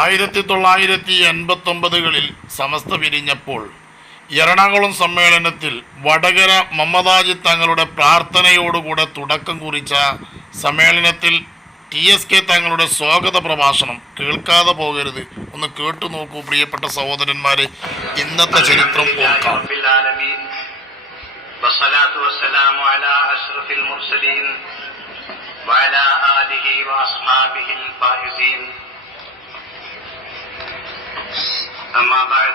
1989 സമസ്ത പിരിഞ്ഞപ്പോൾ എറണാകുളം സമ്മേളനത്തിൽ വടകര മമ്മദാജി തങ്ങളുടെ പ്രാർത്ഥനയോടുകൂടെ തുടക്കം കുറിച്ച സമ്മേളനത്തിൽ TSK തങ്ങളുടെ സ്വാഗത പ്രഭാഷണം കേൾക്കാതെ പോകരുത്. ഒന്ന് കേട്ടു നോക്കൂ പ്രിയപ്പെട്ട സഹോദരന്മാരെ. ഇന്നത്തെ ചരിത്രം ഓർക്കാം. أما بعد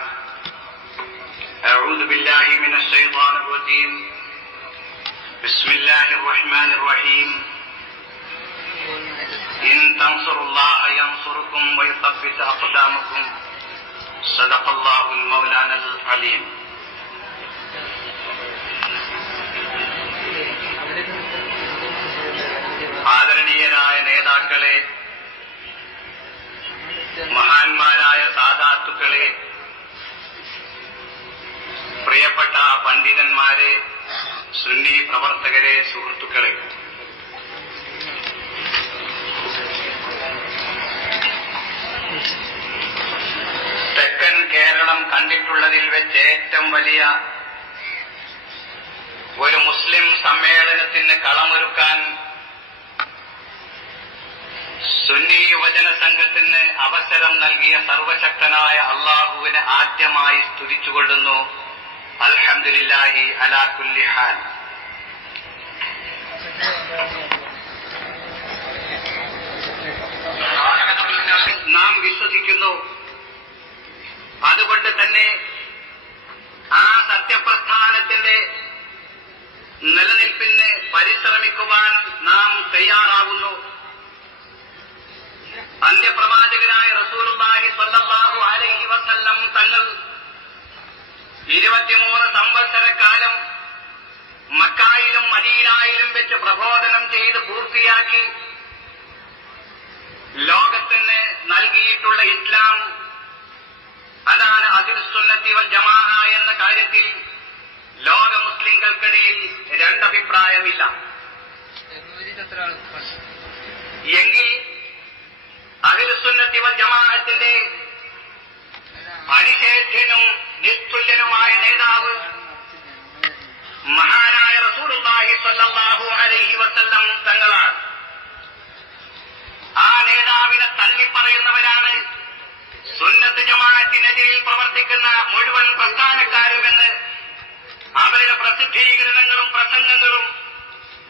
أعوذ بالله من الشيطان الرجيم بسم الله الرحمن الرحيم إن تنصروا الله ينصركم ويثبت أقدامكم صدق الله المولانا العليم. ആദരണീയരായ നേതാക്കളെ, മഹാന്മാരായ സാദാത്തുക്കളെ, പ്രിയപ്പെട്ട പണ്ഡിതന്മാരെ, സുന്നി പ്രവർത്തകരെ, സുഹൃത്തുക്കളെ, തെക്കൻ കേരളം കണ്ടിട്ടുള്ളതിൽ വെച്ച് ഏറ്റവും വലിയ ഒരു മുസ്ലിം സമ്മേളനത്തിന് കളമൊരുക്കാൻ സുന്നി യുവജന സംഘത്തിന് അവസരം നൽകിയ സർവശക്തനായ അള്ളാഹുവിനെ ആദ്യമായി സ്തുതിച്ചുകൊള്ളുന്നു. അൽഹംദുലില്ലാഹി അലാ കുല്ലി ഹാൽ. നാം വിശ്വസിക്കുന്നു. അതുകൊണ്ട് തന്നെ ആ സത്യപ്രസ്ഥാനത്തിന്റെ നിലനിൽപ്പിന് പരിശ്രമിക്കുവാൻ നാം തയ്യാറാകുന്നു. അന്ത്യപ്രവാചകനായ റസൂലുള്ളാഹി സ്വല്ലല്ലാഹു അലൈഹി വസല്ലം തങ്ങൾ 23 സംവത്സരക്കാലം മക്കായിലും മദീനായിലും വെച്ച് പ്രബോധനം ചെയ്ത് പൂർത്തിയാക്കി ലോകത്തിന് നൽകിയിട്ടുള്ള ഇസ്ലാം, അതാണ് അഹ്ലുസുന്നത്തി വൽ ജമാഅ എന്ന കാര്യത്തിൽ ലോക മുസ്ലിംകൾക്കിടയിൽ രണ്ടഭിപ്രായമില്ല. എങ്കിൽ അഹ്ലുസുന്നത്തി വൽ ജമാഅത്തിന്റെ അനിഷേധ്യനും നിസ്തുല്യനുമായ നേതാവ് മഹാനായ റസൂലുള്ളാഹി സ്വല്ലല്ലാഹു അലൈഹി വസല്ലം തങ്ങളാണ്. ആ നേതാവിനെ തള്ളിപ്പറയുന്നവരാണ് സുന്നത്ത് ജമാഅത്തിനെതിരിൽ പ്രവർത്തിക്കുന്ന മുഴുവൻ പ്രസ്ഥാനക്കാരുമെന്ന് അവരുടെ പ്രസിദ്ധീകരണങ്ങളും പ്രസംഗങ്ങളും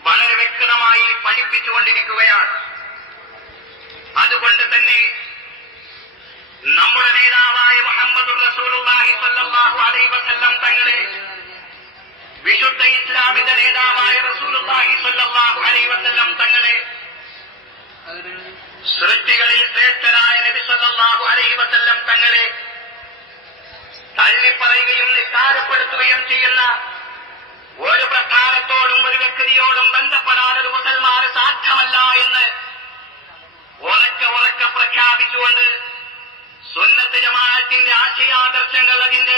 വളരെ വ്യക്തമായി പഠിപ്പിച്ചുകൊണ്ടിരിക്കുകയാണ്. അതുകൊണ്ട് തന്നെ നമ്മുടെ നേതാവായ മുഹമ്മദുർ റസൂലുള്ളാഹി സ്വല്ലല്ലാഹു അലൈഹി വസല്ലം തങ്ങളെ, വിശുദ്ധ ഇസ്ലാമിന്റെ നേതാവായ റസൂലുള്ളാഹി സ്വല്ലല്ലാഹു അലൈഹി വസല്ലം തങ്ങളെ, സൃഷ്ടികളിൽ ശ്രേഷ്ഠരായ നബി സ്വല്ലല്ലാഹു അലൈഹി വസല്ലം തങ്ങളെ തള്ളിപ്പറയുകയും നിസ്സാരപ്പെടുത്തുകയും ചെയ്യുന്ന ഒരു പ്രസ്ഥാനത്തോടും ഒരു വ്യക്തിയോടും ബന്ധപ്പെടാൻ ഒരു മുസൽമാന് സാധ്യമല്ല എന്ന് ഉറക്കെ പ്രഖ്യാപിച്ചുകൊണ്ട് സുന്നത്ത് ജമാഅത്തിന്റെ ആശയാദർശങ്ങൾ അതിന്റെ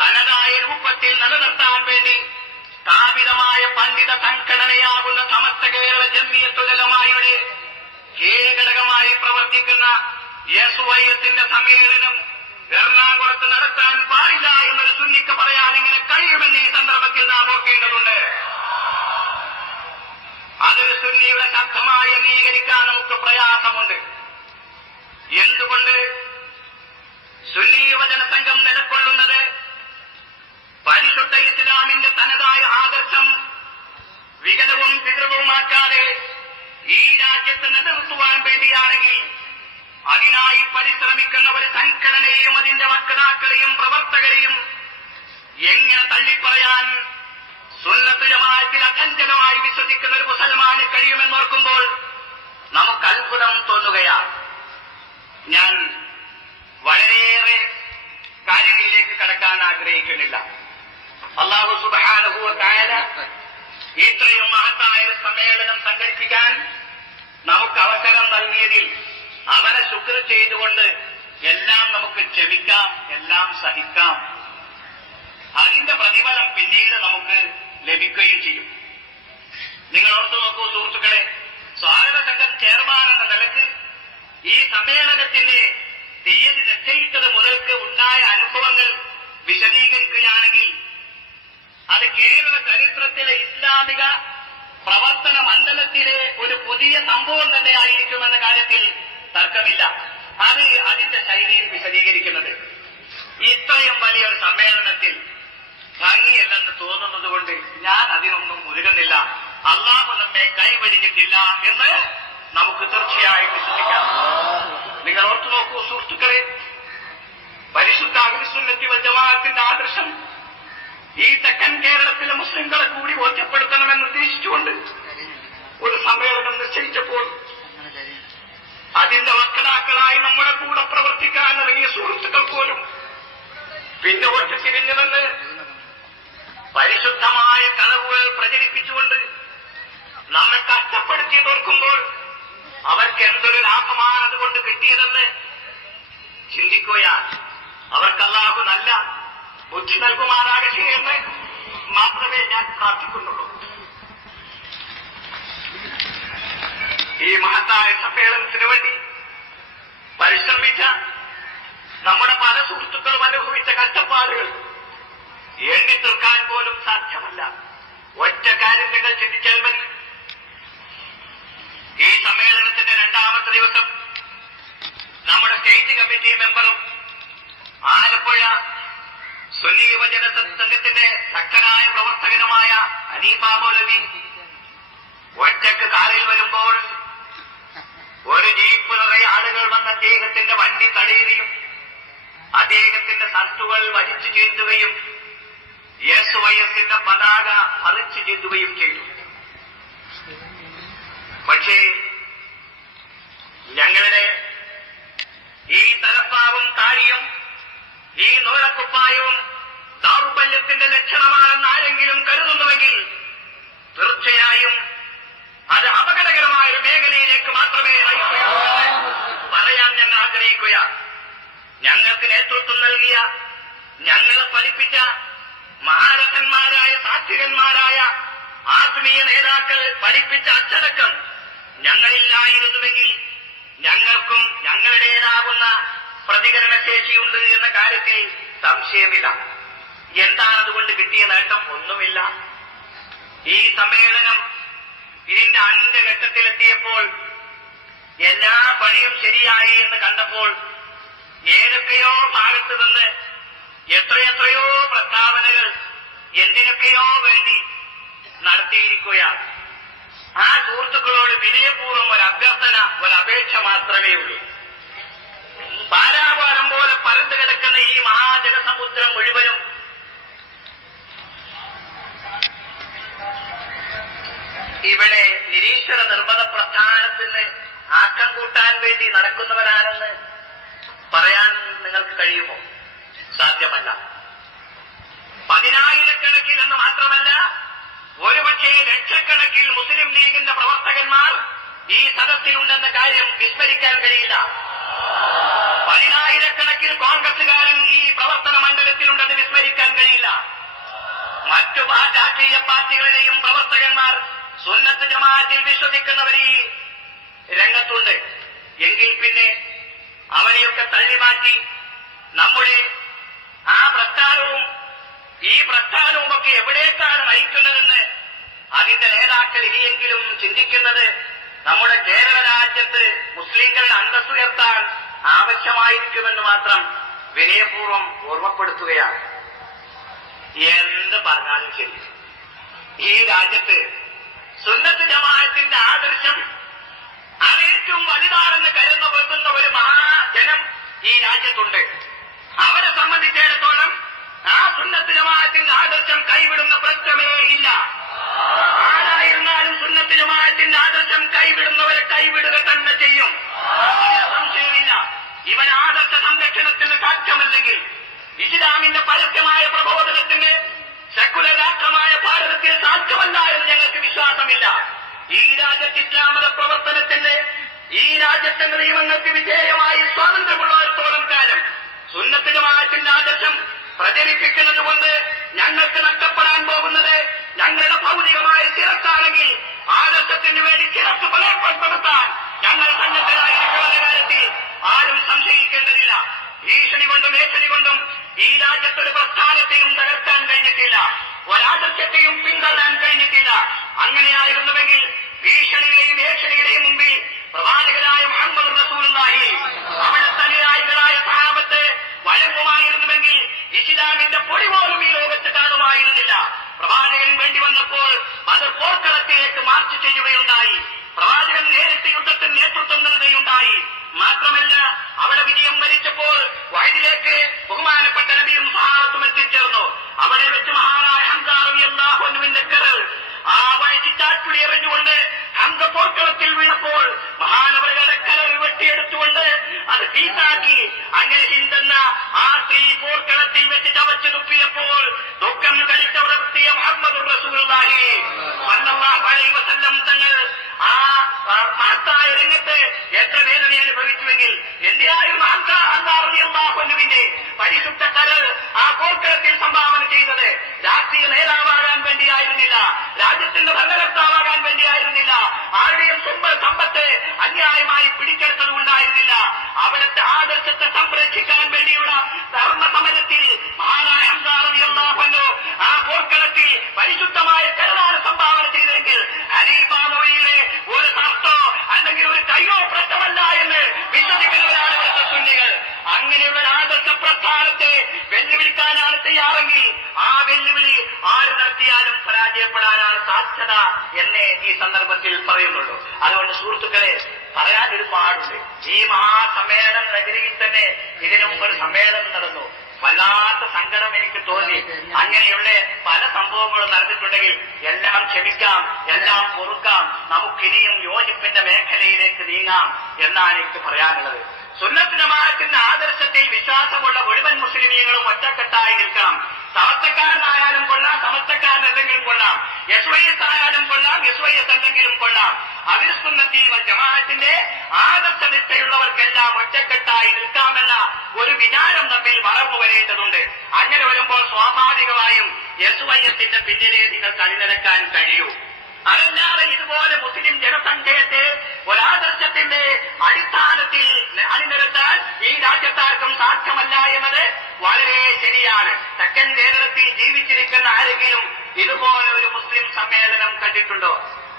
തനതായ രൂപത്തിൽ നിലനിർത്താൻ വേണ്ടി സ്ഥാപിതമായ പണ്ഡിത സംഘടനയാകുന്ന സമസ്ത കേരള ജംഇയ്യത്തുൽ ഉലമായുടെ കീഴ്ഘടകമായി പ്രവർത്തിക്കുന്ന SYS-ന്റെ സമ്മേളനം എറണാകുളത്ത് നടത്താൻ പാടില്ല എന്നൊരു സുന്നിക്ക് പറയാൻ ഇങ്ങനെ കഴിയുമെന്ന് ഈ സന്ദർഭത്തിൽ നാം ഓർക്കേണ്ടതുണ്ട്. അതൊരു സുന്നിയുടെ ശബ്ദമായി അംഗീകരിക്കാൻ നമുക്ക് പ്രയാസമുണ്ട്. എന്തുകൊണ്ട്? സുന്നി യുവജന സംഘം നിലകൊള്ളുന്നത് പരിശുദ്ധ ഇസ്ലാമിന്റെ തനതായ ആദർശം വികലവും വികൃതവുമാക്കാതെ ഈ രാജ്യത്ത് നിലനിർത്തുവാൻ വേണ്ടിയാണെങ്കിൽ അതിനായി പരിശ്രമിക്കുന്ന ഒരു സംഘടനയെയും അതിന്റെ വക്താക്കളെയും പ്രവർത്തകരെയും എങ്ങനെ തള്ളിപ്പറയാൻ സുന്നത്ത് ജമാഅത്തിൽ അഖണ്ഡമായി വിശ്വസിക്കുന്ന ഒരു മുസൽമാന് കഴിയുമെന്നോർക്കുമ്പോൾ നമുക്ക് അത്ഭുതം തോന്നുകയാണ്. ഞാൻ വളരെയേറെ കാര്യങ്ങളിലേക്ക് കടക്കാൻ ആഗ്രഹിക്കുന്നില്ല. അല്ലാഹു സുബ്ഹാനഹു വ തആല ഇത്രയും മഹത്തായ ഒരു സമ്മേളനം സംഘടിപ്പിക്കാൻ നമുക്ക് അവസരം നൽകിയതിൽ അവനെ ശുക്ർ ചെയ്തുകൊണ്ട് എല്ലാം നമുക്ക് ക്ഷമിക്കാം, എല്ലാം സഹിക്കാം. അതിന്റെ പ്രതിഫലം പിന്നീട് നമുക്ക് ലഭിക്കുകയും ചെയ്യും. നിങ്ങൾ ഓർത്തു നോക്കൂ സുഹൃത്തുക്കളെ, സ്വാഗത സംഘം ചെയർമാൻ എന്ന നിലക്ക് ഈ സമ്മേളനത്തിന്റെ സംഭവങ്ങൾ വിശദീകരിക്കുകയാണെങ്കിൽ അത് കേരള ചരിത്രത്തിലെ ഇസ്ലാമിക പ്രവർത്തന മണ്ഡലത്തിലെ ഒരു പുതിയ സംഭവം തന്നെ ആയിരിക്കുമെന്ന കാര്യത്തിൽ തർക്കമില്ല. അത് അതിന്റെ ശൈലിയിൽ വിശദീകരിക്കുന്നത് ഇത്രയും വലിയൊരു സമ്മേളനത്തിൽ ഭംഗിയല്ലെന്ന് തോന്നുന്നതുകൊണ്ട് ഞാൻ അതിനൊന്നും മുരുകുന്നില്ല. അള്ളാഹു നമ്മെ കൈവടിഞ്ഞിട്ടില്ല എന്ന് നമുക്ക് തീർച്ചയായും വിശ്വസിക്കാം. നിങ്ങൾ ഓർത്തു നോക്കൂ സുഹൃത്തുക്കളെ, പരിശുദ്ധ അഹ്ലുസുന്നത്തി വൽ ജമാഅത്തിന്റെ ആദർശം ഈ തെക്കൻ കേരളത്തിലെ മുസ്ലിംകളെ കൂടി ബോധ്യപ്പെടുത്തണമെന്ന് ഉദ്ദേശിച്ചുകൊണ്ട് ഒരു സമ്മേളനം നിശ്ചയിച്ചപ്പോൾ അതിന്റെ വക്താക്കളായി നമ്മുടെ കൂടെ പ്രവർത്തിക്കാൻ ഇറങ്ങിയ സുഹൃത്തുക്കൾ പോലും പിന്നെ ഒറ്റ തിരിഞ്ഞു നിന്ന് പരിശുദ്ധമായ കളവുകൾ പ്രചരിപ്പിച്ചുകൊണ്ട് നമ്മെ കഷ്ടപ്പെടുത്തി തോർക്കുമ്പോൾ അവർക്ക് എന്തൊരു ലാഭമാണ് അതുകൊണ്ട് കിട്ടിയതെന്ന് ചിന്തിക്കുകയാണ്. അവർക്ക് അല്ലാഹു നല്ല ബുദ്ധി നൽകുമാറാകട്ടെ എന്ന് മാത്രമേ ഞാൻ പ്രാർത്ഥിക്കുന്നുള്ളൂ. ഈ മഹത്തായ സമ്മേളനത്തിന് വേണ്ടി പരിശ്രമിച്ച നമ്മുടെ പല സുഹൃത്തുക്കളും അനുഭവിച്ച കഷ്ടപ്പാടുകൾ എണ്ണി തീർക്കാൻ പോലും സാധ്യമല്ല. ഒറ്റ കാര്യം നിങ്ങൾ ചിന്തിച്ചാൽ മതി. ഈ സമ്മേളനത്തിന്റെ രണ്ടാമത്തെ ദിവസം നമ്മുടെ സ്റ്റേറ്റ് കമ്മിറ്റി മെമ്പറും ആലപ്പുഴ സുന്നി യുവജന സംഘത്തിന്റെ ശക്തനായ പ്രവർത്തകനുമായ ഹനീഫ മൗലവി ഒറ്റക്ക് കാറിൽ വരുമ്പോൾ ഒരു ജീപ്പ് നിറയെ ആളുകൾ വന്ന് അദ്ദേഹത്തിന്റെ വണ്ടി തടയുകയും അദ്ദേഹത്തിന്റെ ഷർട്ടുകൾ വലിച്ചു ചീന്തുകയും SYSന്റെ പതാക പറിച്ചു ചീന്തുകയും ചെയ്തു. പക്ഷേ ഞങ്ങളുടെ ഈ തലപ്പാവും താടിയും ഈ നൂലക്കുപ്പായവും ദൗർബല്യത്തിന്റെ ലക്ഷണമാണെന്ന് ആരെങ്കിലും കരുതുന്നുവെങ്കിൽ തീർച്ചയായും അത് അപകടകരമായ ഒരു മേഖലയിലേക്ക് മാത്രമേ നയിക്കുകയുള്ളൂ പറയാൻ ഞങ്ങൾ ആഗ്രഹിക്കുകയാണ്. ഞങ്ങൾക്ക് നേതൃത്വം നൽകിയ, ഞങ്ങളെ പഠിപ്പിച്ച മഹാരഥന്മാരായ സാത്വികന്മാരായ ആത്മീയ നേതാക്കൾ പഠിപ്പിച്ച അച്ചടക്കം ഞങ്ങളില്ലായിരുന്നുവെങ്കിൽ ഞങ്ങൾക്കും ഞങ്ങളുടേതാവുന്ന പ്രതികരണശേഷിയുണ്ട് എന്ന കാര്യത്തിൽ സംശയമില്ല. എന്താണ് അതുകൊണ്ട് കിട്ടിയ നേട്ടം? ഒന്നുമില്ല. ഈ സമ്മേളനം ഇതിന്റെ അന്ത്യഘട്ടത്തിലെത്തിയപ്പോൾ എല്ലാ പണിയും ശരിയായി എന്ന് കണ്ടപ്പോൾ ഏതൊക്കെയോ ഭാഗത്തു നിന്ന് എത്രയെത്രയോ പ്രസ്താവനകൾ എന്തിനൊക്കെയോ വേണ്ടി നടത്തിയിരിക്കുകയാണ്. ആ സുഹൃത്തുക്കളോട് വിനയപൂർവ്വം ഒരു അഭ്യർത്ഥന, ഒരു അപേക്ഷ മാത്രമേ ഉള്ളൂ. പാരാവാരം പോലെ പരന്നു കിടക്കുന്ന ഈ മഹാജനസമുദ്രം മുഴുവനും ഇവിടെ നിരീശ്വര നിർബന്ധ പ്രസ്ഥാനത്തിന് ആക്കം കൂട്ടാൻ വേണ്ടി നടക്കുന്നവരാണെന്ന് പറയാൻ നിങ്ങൾക്ക് കഴിയുമോ? സാധ്യമല്ല. പതിനായിരക്കണക്കിൽ എന്ന് മാത്രമല്ല, ഒരുപക്ഷേ ലക്ഷക്കണക്കിൽ മുസ്ലിം ലീഗിന്റെ പ്രവർത്തകന്മാർ ഈ സദസ്സിലുണ്ടെന്ന കാര്യം വിസ്മരിക്കാൻ കഴിയില്ല. പതിനായിരക്കണക്കിൽ കോൺഗ്രസുകാരൻ ഈ പ്രവർത്തന മണ്ഡലത്തിലുണ്ടെന്ന് വിസ്മരിക്കാൻ കഴിയില്ല. മറ്റു രാഷ്ട്രീയ പാർട്ടികളുടെയും പ്രവർത്തകന്മാർ സുന്നത്ത് ജമാഅത്തിൽ വിശ്വസിക്കുന്നവർ ഈ രംഗത്തുണ്ട്. എങ്കിൽ പിന്നെ അവരെയൊക്കെ തള്ളിമാറ്റി നമ്മുടെ ആ പ്രസ്ഥാനവും ഈ പ്രസ്ഥാനവുമൊക്കെ എവിടേക്കാണ് നയിക്കുന്നതെന്ന് അതിന്റെ നേതാക്കൾ ഇനിയെങ്കിലും ചിന്തിക്കുന്നത് നമ്മുടെ കേരള രാജ്യത്ത് മുസ്ലിങ്ങളുടെ അന്തസ്സുയർത്താൻ ആവശ്യമായിരിക്കുമെന്ന് മാത്രം വിനയപൂർവ്വം ഓർമ്മപ്പെടുത്തുകയാണ്. എന്ത് പറഞ്ഞാലും ശരി, ഈ രാജ്യത്ത് സുന്നത്ത് ജമാഅത്തിന്റെ ആദർശം അത് ഏറ്റവും വലുതാണെന്ന് കരുതുന്ന ഒരു മഹാജനം ഈ രാജ്യത്തുണ്ട്. അവരെ സംബന്ധിച്ചിടത്തോളം ആ സുന്നത്ത് ജമാഅത്തിന്റെ ആദർശം കൈവിടുന്ന പ്രശ്നമേ ഇല്ല. ആരായിരുന്നാലും സുന്നത്ത് ജമാഅത്തിന്റെ ആദർശം കൈവിടുന്നവരെ കൈവിടുക തന്നെ ചെയ്യും. സംശയമില്ല. ഇവൻ ആദർശ സംരക്ഷണത്തിന് സാധ്യമല്ലെങ്കിൽ ഇസ്ലാമിന്റെ പരസ്യമായ പ്രബോധനത്തിന് സെക്കുലർ രാഷ്ട്രമായ ഭാരതത്തിൽ സാധ്യമല്ല എന്ന് ഞങ്ങൾക്ക് വിശ്വാസമില്ല. ഈ രാജ്യത്ത് ഇസ്ലാമത പ്രവർത്തനത്തിന്റെ, ഈ രാജ്യത്തിന്റെ നിയമങ്ങൾക്ക് വിധേയമായി സ്വാതന്ത്ര്യമുള്ളിടത്തോളം കാലം സുന്നത്ത് ജമാഅത്തിന്റെ ആദർശം പ്രചരിപ്പിക്കുന്നത് കൊണ്ട് ഞങ്ങൾക്ക് നഷ്ടപ്പെടാൻ പോകുന്നത് ഞങ്ങളുടെ ഭൗതികമായ ശിരസ്സാണെങ്കിൽ ആദർശത്തിന് വേണ്ടി ശിരസ് ഫലപ്പെടുത്താൻ ഞങ്ങൾ സന്നദ്ധരായിരിക്കുന്ന കാര്യത്തിൽ ആരും സംശയിക്കേണ്ടതില്ല. ഭീഷണി കൊണ്ടും ഏഷണി കൊണ്ടും ഈ രാജ്യത്തൊരു പ്രസ്ഥാനത്തെയും തകർക്കാൻ കഴിഞ്ഞിട്ടില്ല, ഒരാദർശത്തെയും പിന്തള്ളാൻ കഴിഞ്ഞിട്ടില്ല. അങ്ങനെയായിരുന്നുവെങ്കിൽ ഭീഷണിയുടെയും ഏഷണിയുടെയും മുമ്പിൽ പ്രവാചകനായ മുഹമ്മദ് റസൂലുള്ളാഹി അവിടുത്തെ അനുയായികളായ സഹാബത്ത് വഴങ്ങുമായിരുന്നുവെങ്കിൽ ഇസ്ലാമിന്റെ പൊടി പോലും ഈ ലോകത്ത് കാണുമായിരുന്നില്ല. പ്രവാചകൻ വേണ്ടി വന്നപ്പോൾ ബദർ പോർക്കളത്തിലേക്ക് മാർച്ച് ചെയ്യുകയുണ്ടായി. പ്രവാചകൻ നേരിട്ട് യുദ്ധത്തിന് നേതൃത്വം നൽകുകയുണ്ടായി. മാത്രമല്ല, അവിടെ വിജയം വരിച്ചപ്പോൾ വയതിലേക്ക് ബഹുമാനപ്പെട്ട നബിയും സഹാബത്തും എത്തിച്ചേർന്നു. അവിടെ വെച്ച് മഹാനായ ഹംസ റളിയല്ലാഹു അൻഹുവിന്റെ കരൾ ആ വഴിച്ചിട്ടാറ്റുളി എറിഞ്ഞുകൊണ്ട് ഹംസ പോർക്കളത്തിൽ വീണപ്പോൾ മഹാനവരുടെ കരൾ വെട്ടിയെടുത്തുകൊണ്ട് അത് തീസാക്കി. അങ്ങനെ ഹിന്ദെന്ന ആ സ്ത്രീ പോർക്കളത്തിൽ വെച്ച് ചവച്ചു തുപ്പിയപ്പോൾ ദുഃഖം കഴിച്ചവർത്തിയ മുഹമ്മദുർ റസൂലുള്ളാഹി സ്വല്ലല്ലാഹു അലൈഹി വസല്ലം തങ്ങൾ ആ മഹത്തായ രംഗത്ത് എത്ര വേദന അനുഭവിച്ചുവെങ്കിൽ എന്തിനായിരുന്നു ഹംസ റളിയല്ലാഹു അൻഹുവിന്റെ പരിശുദ്ധ കരൾ ആ പോർക്കളത്തിൽ സംഭാവന ചെയ്തത്? രാഷ്ട്രീയ നേതാവാകാൻ വേണ്ടിയായിരുന്നില്ല, രാജ്യത്തിന്റെ ഭരണകർത്താവാകാൻ വേണ്ടിയായിരുന്നില്ല, ആരുടെയും സമ്പത്ത് അന്യായമായി പിടിച്ചെടുത്തത് ഉണ്ടായിരുന്നില്ല. അവിടുത്തെ ആദർശത്തെ സംരക്ഷിക്കാൻ വേണ്ടിയുള്ള ധർമ്മസമരത്തിൽ മഹാനായ ഹംസ റളിയല്ലാഹു അൻഹു ആ പോർക്കളത്തിൽ പരിശുദ്ധമായ കരളാണ് സംഭാവന ചെയ്തെങ്കിൽ ഹനീഫാമൊഴിയിലെ ഒരു ഷർട്ടോ അല്ലെങ്കിൽ ഒരു കയ്യോ പ്രശ്നമല്ല എന്ന് വിശ്വസിക്കുന്നവരാണ് ഇവിടുത്തെ സുന്നികൾ. അങ്ങനെയുള്ള ആദർശ പ്രസ്ഥാനത്തെ വെല്ലുവിളിക്കാനാണ് തയ്യാറെങ്കിൽ ആ വെല്ലുവിളി ആര് നടത്തിയാലും പരാജയപ്പെടാനാണ് സാധ്യത എന്നേ ഈ സന്ദർഭത്തിൽ പറയുന്നുള്ളൂ. അതുകൊണ്ട് സുഹൃത്തുക്കളെ, പറയാൻ ഒരുപാടുണ്ട്. ഈ മഹാസമ്മേളന നഗരിയിൽ തന്നെ ഇതിനു മുമ്പ് ഒരു സമ്മേളനം നടന്നു. വല്ലാത്ത സങ്കടം എനിക്ക് തോന്നി. അങ്ങനെയുള്ള പല സംഭവങ്ങളും നടന്നിട്ടുണ്ടെങ്കിൽ എല്ലാം ക്ഷമിക്കാം, എല്ലാം പൊറുക്കാം, നമുക്കിനിയും യോജിപ്പിന്റെ മേഖലയിലേക്ക് നീങ്ങാം എന്നാണ് എനിക്ക് പറയാനുള്ളത്. സുന്നത്ത് ജമാഅത്തിന്റെ ആദർശത്തിൽ വിശ്വാസമുള്ള മുഴുവൻ മുസ്ലിമീങ്ങളും ഒറ്റക്കെട്ടായി നിൽക്കണം. സമസ്തക്കാരനായാലും കൊള്ളാം, സമസ്തക്കാരനല്ലെങ്കിലും കൊള്ളാം, SYS ആയാലും കൊള്ളാം, SYS അല്ലെങ്കിലും കൊള്ളാം. അഹ്ലുസുന്നത്തി വൽ ജമാഅത്തിന്റെ ആദർശനിഷ്ഠയുള്ളവർക്കെല്ലാം ഒറ്റക്കെട്ടായി നിൽക്കാമെന്ന ഒരു വിചാരം തമ്മിൽ വളർന്നു വരേണ്ടതുണ്ട്. അങ്ങനെ വരുമ്പോൾ സ്വാഭാവികമായും SYSന്റെ പിന്നിലെ നിങ്ങൾക്ക് അണിനിരക്കാൻ കഴിയൂ. അതല്ലാതെ ഇതുപോലെ മുസ്ലിം ജനസംഖ്യത്തെ ഒരാദർശത്തിന്റെ അടിസ്ഥാനത്തിൽ അണിനിരത്താൻ ഈ രാജ്യത്താർക്കും സാധ്യമല്ല എന്നത് വളരെ ശരിയാണ്. തെക്കൻ കേരളത്തിൽ ജീവിച്ചിരിക്കുന്ന ആരെങ്കിലും ഇതുപോലെ ഒരു മുസ്ലിം സമ്മേളനം കണ്ടിട്ടുണ്ടോ?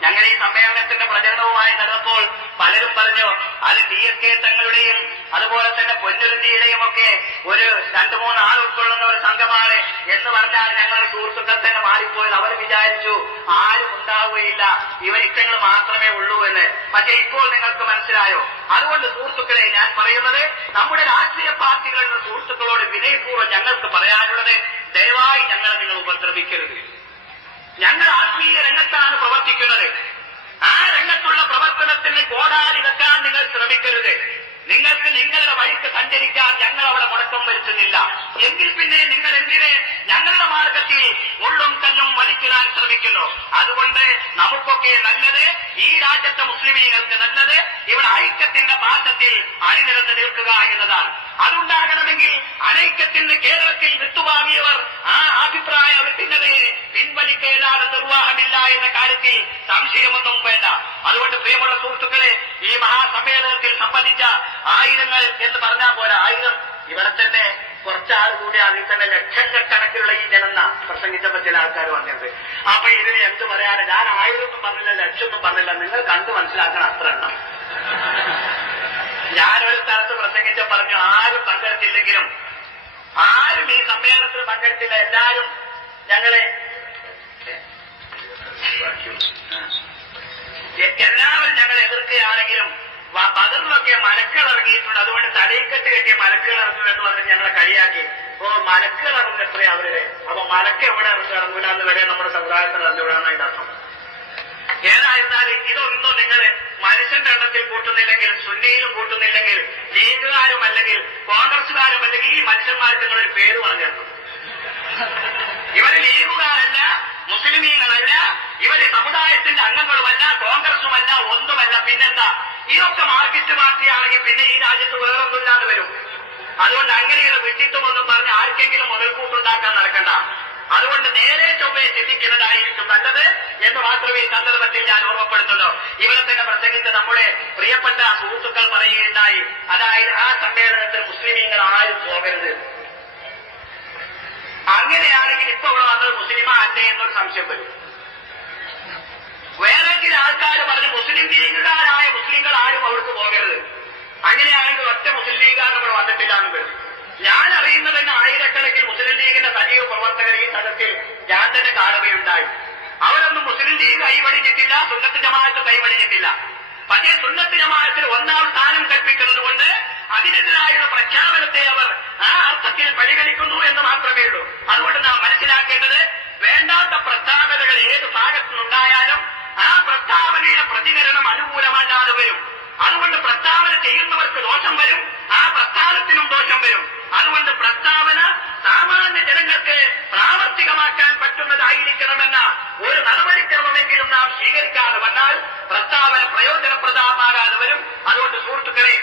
ഞങ്ങൾ ഈ സമ്മേളനത്തിന്റെ പ്രചരണവുമായി നടന്നപ്പോൾ പലരും പറഞ്ഞു അത് DSK തങ്ങളുടെയും അതുപോലെ തന്നെ പൊന്നുരുത്തിയുടെയും ഒക്കെ ഒരു 2-3 ആൾ ഉൾക്കൊള്ളുന്ന ഒരു സംഘമാണ് എന്ന് പറഞ്ഞാൽ ഞങ്ങളുടെ സുഹൃത്തുക്കൾ തന്നെ മാറിപ്പോയത്. അവർ വിചാരിച്ചു ആരും ഉണ്ടാവുകയില്ല, ഇവരിഷ്ടങ്ങൾ മാത്രമേ ഉള്ളൂ എന്ന്. പക്ഷേ ഇപ്പോൾ നിങ്ങൾക്ക് മനസ്സിലായോ? അതുകൊണ്ട് സുഹൃത്തുക്കളെ, ഞാൻ പറയുന്നത് നമ്മുടെ രാഷ്ട്രീയ പാർട്ടികളുടെ സുഹൃത്തുക്കളോട് വിനയപൂർവ്വം ഞങ്ങൾക്ക് പറയാനുള്ളത്, ദയവായി ഞങ്ങളെ നിങ്ങൾ ഉപദ്രവിക്കരുത്. ഞങ്ങൾ ആത്മീയ രംഗത്താണ് പ്രവർത്തിക്കുന്നത്. ആ രംഗത്തുള്ള പ്രവർത്തനത്തിന് കോടാലി വെക്കാൻ നിങ്ങൾ ശ്രമിക്കരുത്. നിങ്ങൾക്ക് നിങ്ങളുടെ വഴിക്ക് സഞ്ചരിക്കാൻ ഞങ്ങൾ അവിടെ മുടക്കം വരുത്തുന്നില്ല. എങ്കിൽ പിന്നെ നിങ്ങൾ എന്തിന് ഞങ്ങളുടെ മാർഗത്തിൽ മുള്ളും കല്ലും വലിച്ചിടാൻ ശ്രമിക്കുന്നു? അതുകൊണ്ട് നമുക്കൊക്കെ നല്ലത്, ഈ രാജ്യത്തെ മുസ്ലിമീങ്ങൾക്ക് നല്ലത് ഇവിടെ ഐക്യത്തിന്റെ പാശത്തിൽ അണിനിരന്ന് നിൽക്കുക എന്നതാണ്. അതുണ്ടാകണമെങ്കിൽ അനൈക്യത്തിന് കേരളത്തിൽ വിട്ടുവാങ്ങിയവർ ആ അഭിപ്രായ വിഭിന്നതയെ പിൻവലിക്കലാതെ നിർവാഹമില്ല എന്ന കാര്യത്തിൽ സംശയമൊന്നും വേണ്ട. അതുകൊണ്ട് പ്രിയമുള്ള സുഹൃത്തുക്കളെ, ഈ മഹാസമ്മേളനത്തിൽ സംബന്ധിച്ച ആയിരങ്ങൾ എന്ന് പറഞ്ഞാൽ പോരാ, 1000 ഇവിടെ തന്നെ കുറച്ചാൾ കൂടി അതിൽ തന്നെ ലക്ഷക്കണക്കിലുള്ള ഈ ജനന്ന പ്രസംഗിച്ചപ്പോ ചില ആൾക്കാർ വന്നത്. അപ്പൊ ഇതിന് എന്ത് പറയാന്? ഞാൻ 1000 ഒന്നും പറഞ്ഞില്ല, 1,00,000 ഒന്നും പറഞ്ഞില്ല. നിങ്ങൾ കണ്ടു മനസ്സിലാക്കണം, അത്ര എണ്ണം. ഞാനൊരു സ്ഥലത്ത് പ്രസംഗിച്ച പറഞ്ഞു, ആരും പങ്കെടുത്തില്ലെങ്കിലും, ആരും ഈ സമ്മേളനത്തിൽ പങ്കെടുത്തില്ല, എല്ലാവരും എല്ലാവരും ഞങ്ങളെ എതിർക്കുകയാണെങ്കിലും ബദറിലൊക്കെ മലക്കുകൾ ഇറങ്ങിയിട്ടുണ്ട്. അതുകൊണ്ട് തലയിക്കെട്ട് കെട്ടിയ മലക്കുകൾ ഇറങ്ങും എന്ന് പറഞ്ഞ് ഞങ്ങളെ കളിയാക്കി. അപ്പോ മലക്കുകൾ ഇറങ്ങും എത്രയാ അവരുടെ? അപ്പൊ മലക്ക് എവിടെ ഇറങ്ങൂല എന്ന് വരെ നമ്മുടെ സമുദായത്തിൽ അറിഞ്ഞുവിടാണ് അതിന്റെ അർത്ഥം. ഏതായിരുന്നാലും ഇതൊന്നും നിങ്ങൾ മനുഷ്യന്റെ എണ്ണത്തിൽ കൂട്ടുന്നില്ലെങ്കിൽ, സുന്നിയിലും കൂട്ടുന്നില്ലെങ്കിൽ, ലീഗുകാരും അല്ലെങ്കിൽ കോൺഗ്രസുകാരും അല്ലെങ്കിൽ ഈ മനുഷ്യന്മാർക്ക് നിങ്ങളൊരു പേര് പറഞ്ഞു തരണം. ഇവര് ലീഗുകാരല്ല, മുസ്ലിമീങ്ങളല്ല, ഇവര് സമുദായത്തിന്റെ അംഗങ്ങളുമല്ല, കോൺഗ്രസുമല്ല, ഒന്നുമല്ല. പിന്നെന്താ? ഇതൊക്കെ മാർക്സിസ്റ്റ് പാർട്ടിയാണെങ്കിൽ പിന്നെ ഈ രാജ്യത്ത് വേറൊന്നുമില്ലാതെ വരും. അതുകൊണ്ട് അങ്ങനെയുള്ള വിട്ടിത്വമൊന്നും പറഞ്ഞ് ആർക്കെങ്കിലും മുതൽക്കൂട്ടുണ്ടാക്കാൻ നടക്കണ്ട. അതുകൊണ്ട് നേരെ ചൊവ്വയെ ചിന്തിക്കുന്നതായിരിക്കും നല്ലത് എന്ന് മാത്രമേ ഈ സന്ദർഭത്തിൽ ഞാൻ ഓർമ്മപ്പെടുത്തുന്നു. ഇവിടെ തന്നെ പ്രസംഗിച്ച് നമ്മുടെ പ്രിയപ്പെട്ട സുഹൃത്തുക്കൾ പറയുകയുണ്ടായി, അതായത് ആ സമ്മേളനത്തിൽ മുസ്ലിമീങ്ങൾ ആരും പോകരുത്. അങ്ങനെയാണെങ്കിൽ ഇപ്പൊ ഇവിടെ വന്നത് മുസ്ലിമാ അല്ലേ എന്നൊരു സംശയം വരും. വേറെ ചില ആൾക്കാർ പറഞ്ഞ് മുസ്ലിം ലീഗുകാരായ മുസ്ലിങ്ങൾ ആരും അവർക്ക് പോകരുത്. അങ്ങനെയാണെങ്കിൽ ഒറ്റ മുസ്ലിം ലീഗുകാർ നമ്മൾ വന്നിട്ടില്ല എന്ന് വരും. ഞാൻ അറിയുന്നത് തന്നെ ആയിരക്കണക്കിന് മുസ്ലിം ലീഗിന്റെ സജീവ പ്രവർത്തകർ ഈ സദസ്സിൽ ഞാൻ തന്നെ കാണുകയുണ്ടായി. അവരൊന്നും മുസ്ലിം ലീഗ് കൈവടിഞ്ഞിട്ടില്ല, സുന്നത്ത് ജമാഅത്ത് കൈവടിഞ്ഞിട്ടില്ല. പക്ഷേ സുന്നത്ത് ജമാഅത്തിന് ഒന്നാം സ്ഥാനം കൽപ്പിക്കുന്നത് കൊണ്ട് അതിനെതിരായുള്ള പ്രഖ്യാപനത്തെ അവർ ആ അർത്ഥത്തിൽ പരിഗണിക്കുന്നു എന്ന് മാത്രമേ ഉള്ളൂ. അതുകൊണ്ട് നാം മനസ്സിലാക്കേണ്ടത്, വേണ്ടാത്ത പ്രസ്താവനകൾ ഏത് ഭാഗത്തുനിന്നുണ്ടായാലും ആ പ്രസ്താവനയുടെ പ്രതികരണം അനുകൂലമല്ലാതെ വരും. അതുകൊണ്ട് പ്രസ്താവന ചെയ്യുന്നവർക്ക് ദോഷം വരും, ആ പ്രസ്ഥാനത്തിനും ദോഷം വരും. അതുകൊണ്ട് പ്രസ്താവന സാമാന്യ ജനങ്ങൾക്ക് പ്രാവർത്തികമാക്കാൻ പറ്റുന്നതായിരിക്കണമെന്ന ഒരു നടപടിക്രമമെങ്കിലും നാം സ്വീകരിക്കാതെ വന്നാൽ പ്രസ്താവന പ്രയോജനപ്രദമാകാതെ വരും. അതുകൊണ്ട് സുഹൃത്തുക്കളെ,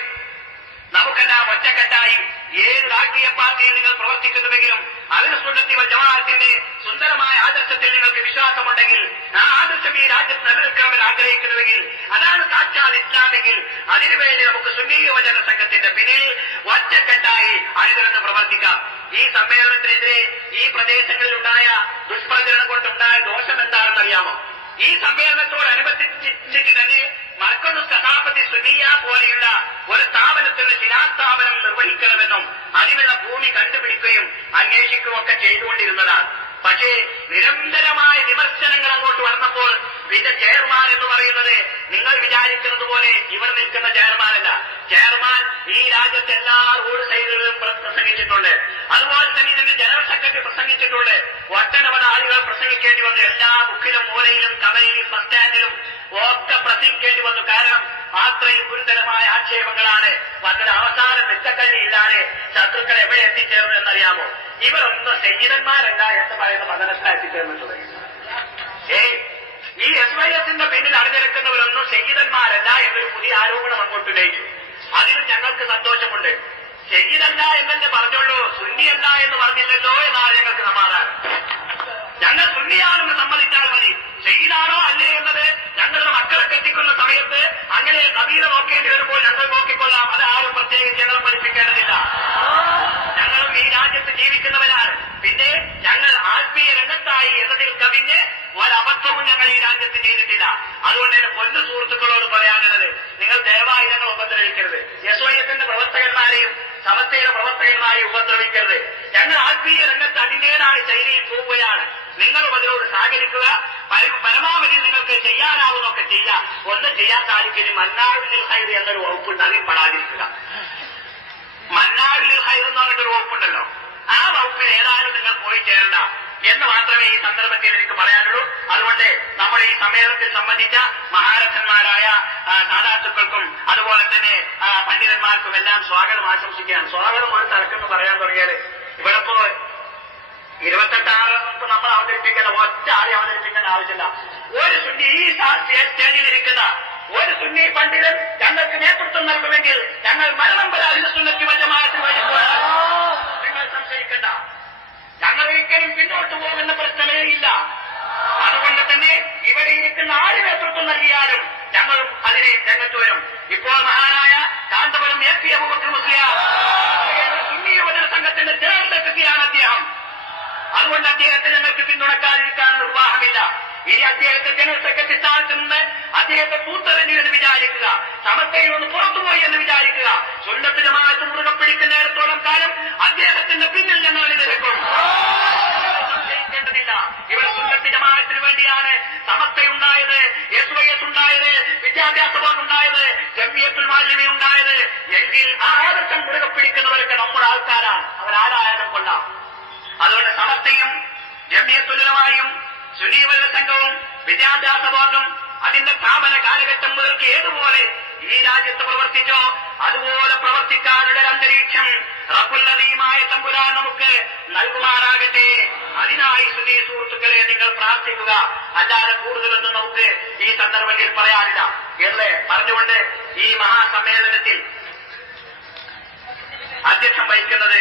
നമുക്കെല്ലാം ഒറ്റക്കെട്ടായി ഏത് രാഷ്ട്രീയ പാർട്ടിയിൽ നിങ്ങൾ പ്രവർത്തിക്കുന്നുവെങ്കിലും അതിന് സുന്നത്തി വൽ ജമാഅത്തിന്റെ സുന്ദരമായ ആദർശത്തിൽ നിങ്ങൾക്ക് വിശ്വാസമുണ്ടെങ്കിൽ, ആ ആദർശം ഈ രാജ്യത്ത് നിലനിൽക്കണമെന്ന് ആഗ്രഹിക്കുന്നുവെങ്കിൽ, അതാണ് സാക്ഷാൽ ഇസ്ലാമെങ്കിൽ, അതിനുവേണ്ടി നമുക്ക് സുന്നി യുവജന സംഘത്തിന്റെ പിന്നിൽ ഒറ്റക്കെട്ടായി അണിനിരന്ന് പ്രവർത്തിക്കാം. ഈ സമ്മേളനത്തിനെതിരെ ഈ പ്രദേശങ്ങളിലുണ്ടായ ദുഷ്പ്രചരണം കൊണ്ടുണ്ടായ ദോഷം എന്താണെന്നറിയാമോ? ഈ സമ്മേളനത്തോടനുബന്ധിച്ചിട്ട് തന്നെ മർക്കദുൽ സഖാഫത്തി സുന്നിയ പോലെയുള്ള ഒരു സ്ഥാപനത്തിന് ശിലാസ്ഥാപനം നിർവഹിക്കണമെന്നും അതിനുള്ള ഭൂമി കണ്ടുപിടിക്കുകയും അന്വേഷിക്കുകയും ഒക്കെ ചെയ്തുകൊണ്ടിരുന്നതാണ്. പക്ഷേ നിരന്തരമായ വിമർശനങ്ങൾ അങ്ങോട്ട് വന്നപ്പോൾ പിന്നെ ചെയർമാൻ എന്ന് പറയുന്നത് നിങ്ങൾ വിചാരിക്കുന്നത് പോലെ ഇവിടെ നിൽക്കുന്ന ചെയർമാനല്ല. ചെയർമാൻ ഈ രാജ്യത്തെ എല്ലാ റോഡ് സൈഡുകളിലും പ്രസംഗിച്ചിട്ടുണ്ട്. അതുപോലെ തന്നെ ഇതിന്റെ ജനറൽ സെക്രട്ടറി പ്രസംഗിച്ചിട്ടുണ്ട്. ഒട്ടനവധി ആളുകൾ പ്രസംഗിക്കേണ്ടി വന്നു. എല്ലാ ബുക്കിലും മൂലയിലും കവയിലും ബസ് സ്റ്റാൻഡിലും ഒക്കെ പ്രസംഗിക്കേണ്ടി വന്നു. കാരണം അത്രയും ഗുരുതരമായ ആക്ഷേപങ്ങളാണ് വന്നത്. അവസാനം നിത്തക്കല്ലിയില്ലാതെ ശത്രുക്കൾ എവിടെ എത്തിച്ചേർന്നു എന്നറിയാമോ? ഇവരൊന്നും സയ്യിദന്മാരല്ല എന്ന് പറയുന്ന പതനത്തിൽ എത്തിച്ചേർന്നിട്ടുള്ളത്. ഈ SYSന്റെ പിന്നിൽ അണിനിരക്കുന്നവരൊന്നും സയ്യിദന്മാരല്ല എന്നൊരു പുതിയ ആരോപണം അങ്ങോട്ട് ഉന്നയിച്ചു. അതിലും ഞങ്ങൾക്ക് സന്തോഷമുണ്ട്. സയ്യിദല്ല എന്നെ പറഞ്ഞുള്ളൂ, സുന്നിയല്ല എന്ന് പറഞ്ഞില്ലല്ലോ എന്നാണ് ഞങ്ങൾക്ക് സമാധാനം. ഞങ്ങൾ സുന്നിയാണെന്ന് സമ്മതിച്ചാൽ മതി. സയ്യിദാണോ അല്ലേ എന്നത് ഞങ്ങളുടെ മക്കളെ കെട്ടിക്കുന്ന സമയത്ത് അങ്ങനെ കബീല നോക്കേണ്ടി വരുമ്പോൾ ഞങ്ങൾ നോക്കിക്കൊള്ളാം. അത് ആരും പ്രത്യേകിച്ച് ഞങ്ങൾ പഠിപ്പിക്കേണ്ടതില്ല. ഞങ്ങളും ഈ രാജ്യത്ത് ജീവിക്കുന്നവരാണ്. പിന്നെ ഞങ്ങൾ ആത്മീയ രംഗത്തായി എന്നതിൽ കവിഞ്ഞ് ഒരബദ്ധവും ഞങ്ങൾ ഈ രാജ്യത്ത് ചെയ്തിട്ടില്ല. അതുകൊണ്ട് എന്റെ പൊന്നു സുഹൃത്തുക്കളോട് പറയാനുള്ളത്, നിങ്ങൾ ദയവായി ഞങ്ങൾ ഉപദ്രവിക്കരുത്. SYSന്റെ പ്രവർത്തകന്മാരെയും സമസ്തയുടെ പ്രവർത്തകന്മാരെയും ഉപദ്രവിക്കരുത്. ഞങ്ങൾ ആത്മീയ രംഗത്ത് അതിന്റേതായ ശൈലിയിൽ പോവുകയാണ്. നിങ്ങളും അതിനോട് സഹകരിക്കുക. പരമാവധി നിങ്ങൾക്ക് ചെയ്യാനാവുന്നൊക്കെ ചെയ്യാം. ഒന്നും ചെയ്യാൻ സാധിക്കും. മന്നാവിൽ ഹൈർ എന്നൊരു വകുപ്പുണ്ട്, അതിൽ പെടാതിരിക്കുക. മന്നാവിൽ ഹൈർ എന്ന് പറഞ്ഞിട്ടൊരു വകുപ്പുണ്ടല്ലോ, ആ വകുപ്പിൽ ഏതായാലും നിങ്ങൾ പോയി ചേരണ്ട എന്ന് മാത്രമേ ഈ സന്ദർഭത്തിൽ എനിക്ക് പറയാനുള്ളൂ. അതുകൊണ്ട് നമ്മുടെ ഈ സമ്മേളനത്തിൽ സംബന്ധിച്ച മഹാരഥന്മാരായ സാധാത്തുക്കൾക്കും അതുപോലെ തന്നെ പണ്ഡിതന്മാർക്കും എല്ലാം സ്വാഗതം ആശംസിക്കുകയാണ്. സ്വാഗതം ഒരു തലക്കെന്ന് പറയാൻ തുടങ്ങിയാൽ ഇവിടെ ഇപ്പോ 28 നമ്മൾ അവതരിപ്പിക്കേണ്ട ഒറ്റ ആളെ അവതരിപ്പിക്കേണ്ട ആവശ്യമില്ല. ഒരു സുന്നി ഈ സ്റ്റേജിൽ ഇരിക്കുന്ന ഒരു സുന്നി പണ്ഡിതൻ ഞങ്ങൾക്ക് നേതൃത്വം നൽകുമെങ്കിൽ ഞങ്ങൾ മരണം വരെ അതിന് സുന്നത്തി വൽ ജമാഅത്തിന് വേണ്ടി പോരാടും. നിങ്ങൾ സംശയിക്കേണ്ട. ഞങ്ങൾ ഒരിക്കലും പിന്നോട്ട് പോകുന്ന പ്രശ്നമേ ഇല്ല. അതുകൊണ്ട് തന്നെ ഇവിടെ ഇരിക്കുന്ന ആര് നേതൃത്വം നൽകിയാലും ഞങ്ങളും അതിനെ രംഗത്ത് വരും. ഇപ്പോൾ മഹാനായ കാന്തപുരം AP അബൂബക്കർ മുസ്ലിയാർ സുന്നി യുവജന സംഘത്തിന്റെ ജനറൽ സെക്രട്ടറിയാണ് അദ്ദേഹം. അതുകൊണ്ട് അദ്ദേഹത്തെ ഞങ്ങൾക്ക് പിന്തുണക്കാതിരിക്കാൻ നിർവാഹമില്ല. ഇനി അദ്ദേഹത്തെ ജനറൽ സെക്രട്ടറി സ്ഥാനത്ത് നിന്ന് അദ്ദേഹത്തെ പൂത്തെറിഞ്ഞു എന്ന് വിചാരിക്കുക, സമസ്തയിൽ ഒന്ന് പുറത്തുപോയി എന്ന് വിചാരിക്കുക. സുന്നത്ത് ജമാഅത്ത് മുറുകെ പിടിക്കുന്നിടത്തോളം കാലം അദ്ദേഹത്തിന്റെ പിന്നിൽ ഞങ്ങൾ നിലനിൽക്കും. സംശയിക്കേണ്ടതില്ല. ഇവിടെ സുന്നത്ത് ജമാഅത്തിന് വേണ്ടിയാണ് സമസ്തയുണ്ടായത്, SYS ഉണ്ടായത്, വിദ്യാഭ്യാസ ബോർഡ് ഉണ്ടായത്, ജംഇയ്യത്തുൽ മുഅല്ലിമീൻ ഉണ്ടായത്. എങ്കിൽ ആ ആദർശം മുറുകെ പിടിക്കുന്നവരൊക്കെ നമ്മുടെ ആൾക്കാരാണ്. അവരാരായാലും കൊള്ളാം. അതുകൊണ്ട് സമസ്തയും ജംഇയ്യത്തുൽ ഉലമായും സുന്നി യുവജന സംഘവും വിദ്യാഭ്യാസ ബോർഡും അതിന്റെ സ്ഥാപന കാലഘട്ടം മുതൽക്ക് ഏതുപോലെ ഈ രാജ്യത്ത് പ്രവർത്തിച്ചോ അതുപോലെ പ്രവർത്തിക്കാനുള്ള ഒരു അന്തരീക്ഷം റബ്ബുൽ അദീമായ തമ്പുരാൻ നമുക്ക് നൽകുമാറാകട്ടെ. അതിനായി സുന്നി സുഹൃത്തുക്കളെ നിങ്ങൾ പ്രാർത്ഥിക്കുക. അല്ലാതെ കൂടുതലൊന്നും നമുക്ക് ഈ സന്ദർഭത്തിൽ പറയാനില്ല എന്ന് പറഞ്ഞുകൊണ്ട് ഈ മഹാസമ്മേളനത്തിൽ അധ്യക്ഷം വഹിക്കുന്നത്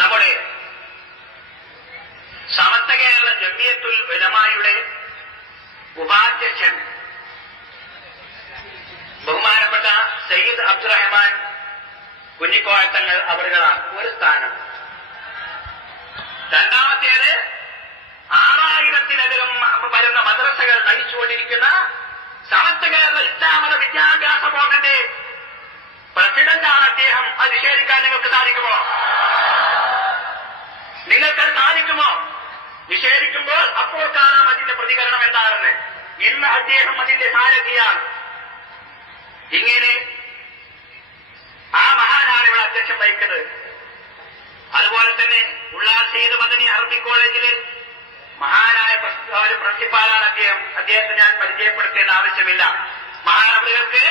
നമ്മുടെ സമസ്ത കേരള ജമിയത്തുൽ ഉലമായുടെ ഉപാധ്യക്ഷൻ ബഹുമാനപ്പെട്ട സയ്യിദ് അബ്ദുറഹ്മാൻ കുഞ്ഞിക്കോയ തങ്ങൾ അവരുകളാണ് ഒരു സ്ഥാനം. രണ്ടാമത്തേത് 6000-ത്തിലധികം വരുന്ന മദ്രസകൾ നയിച്ചുകൊണ്ടിരിക്കുന്ന സമസ്ത കേരള ഇസ്ലാമത വിദ്യാഭ്യാസ ബോർഡിന്റെ പ്രസിഡന്റാണ് അദ്ദേഹം. അത് നിഷേധിക്കാൻ നിങ്ങൾക്ക് സാധിക്കുമോ? നിങ്ങൾക്കത് സാധിക്കുമോ? നിഷേധിക്കുമ്പോൾ അപ്പോൾ കാണാം അതിന്റെ പ്രതികരണം എന്താണെന്ന്. ഇന്ന് അദ്ദേഹം അതിന്റെ സാരഥിയാണ്. ഇങ്ങനെ ആ മഹാനാണ് ഇവിടെ അധ്യക്ഷം വഹിക്കുന്നത്. അതുപോലെ തന്നെ ഉള്ളാർ സയ്യിദ് മദനി അറബി കോളേജില് മഹാനായ ഒരു പ്രിൻസിപ്പാളാണ് അദ്ദേഹം. അദ്ദേഹത്തെ ഞാൻ പരിചയപ്പെടുത്തേണ്ട ആവശ്യമില്ല. മഹാനവറുകൾക്ക്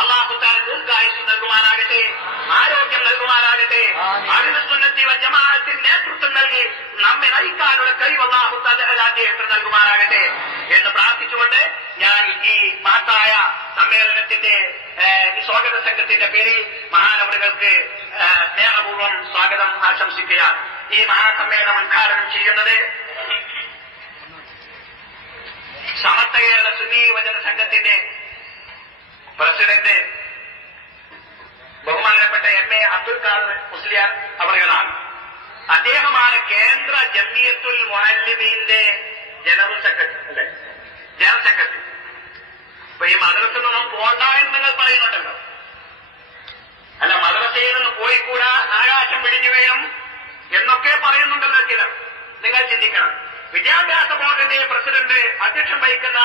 അല്ലാഹു തആല ദീർഘായുസ്സ് നൽകുമാറാകട്ടെ, ആരോഗ്യം നൽകുമാറാകട്ടെ, അഹ്ലു സുന്നത്തി വൽ ജമാഅത്തിന് നേതൃത്വം നൽകി നമ്മെ നയിക്കാനുള്ള കഴിവ് അല്ലാഹു തആല അദ്ദേഹത്തിന് നൽകുമാറാകട്ടെ എന്ന് പ്രാർത്ഥിച്ചുകൊണ്ട് ഞാൻ ഈ മഹത്തായ സമ്മേളനത്തിന്റെ ഈ സ്വാഗത സംഘത്തിന്റെ പേരിൽ മഹാനവറുകൾക്ക് സ്നേഹപൂർവ്വം സ്വാഗതം ആശംസിക്കുകയാണ്. ഈ മഹാസമ്മേളനം ഉദ്ഘാടനം ചെയ്യുന്നത് സമസ്ത കേരള സുന്നി യുവജന സംഘത്തിന്റെ പ്രസിഡന്റ് ബഹുമാനപ്പെട്ട എം.എ. അബ്ദുൽ ഖാദർ മുസ്ലിയാർ അവറുകളാണ്. അദ്ദേഹമാണ് കേന്ദ്ര ജമിയത്തുൽ മുഅല്ലിമീന്റെ ജനറൽ സെക്രട്ടറി അല്ലെ, ജനറൽ സെക്രട്ടറി. അപ്പൊ ഈ മദ്രസയൊന്നും പോണ്ട എന്ന് നിങ്ങൾ പറയുന്നുണ്ടല്ലോ. അല്ല, മദ്രസയിൽ നിന്ന് പോയിക്കൂടാ, ആകാശം പിടിഞ്ഞു വീഴും എന്നൊക്കെ പറയുന്നുണ്ടല്ലോ ചിലർ. നിങ്ങൾ ചിന്തിക്കണം, വിദ്യാഭ്യാസ ബോർഡിന്റെ പ്രസിഡന്റ് അധ്യക്ഷം വഹിക്കുന്ന